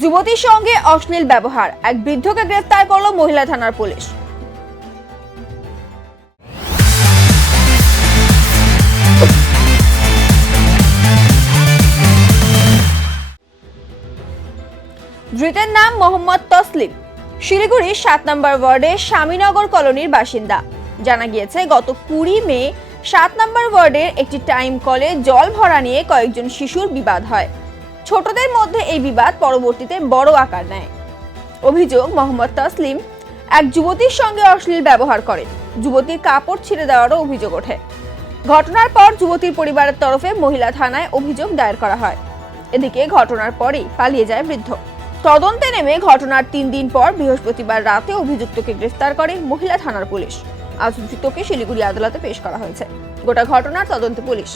যুবতীর সঙ্গে অশ্লীল ব্যবহার, এক বৃদ্ধকে গ্রেফতার করল মহিলা থানার পুলিশ। ধৃতের নাম মোহাম্মদ তসলিম, শিলিগুড়ির 7 নম্বর ওয়ার্ডের স্বামীনগর কলোনির বাসিন্দা। জানা গিয়েছে গত 20 মে 7 নম্বর ওয়ার্ডের একটি টাইম কলে জল ভরা নিয়ে কয়েকজন শিশুর বিবাদ হয়। ছোটদের মধ্যে এই বিবাদ পরবর্তীতে বড় আকার নেয়। অভিযোগ, মোহাম্মদ তসলিম এক যুবতীর সঙ্গে অশ্লীল ব্যবহার করেন। যুবতীর কাপড় ছিঁড়ে দেওয়ারও অভিযোগ ওঠে। ঘটনার পর যুবতীর পরিবারের তরফে মহিলা থানায় অভিযোগ দায়ের করা হয়। এদিকে ঘটনার পরেই পালিয়ে যায় বৃদ্ধ। তদন্তে নেমে ঘটনার 3 দিন পর বৃহস্পতিবার রাতে অভিযুক্তকে গ্রেফতার করে মহিলা থানার পুলিশ। আজ ধৃতকে শিলিগুড়ি আদালতে পেশ করা হয়েছে। গোটা ঘটনার তদন্তে পুলিশ।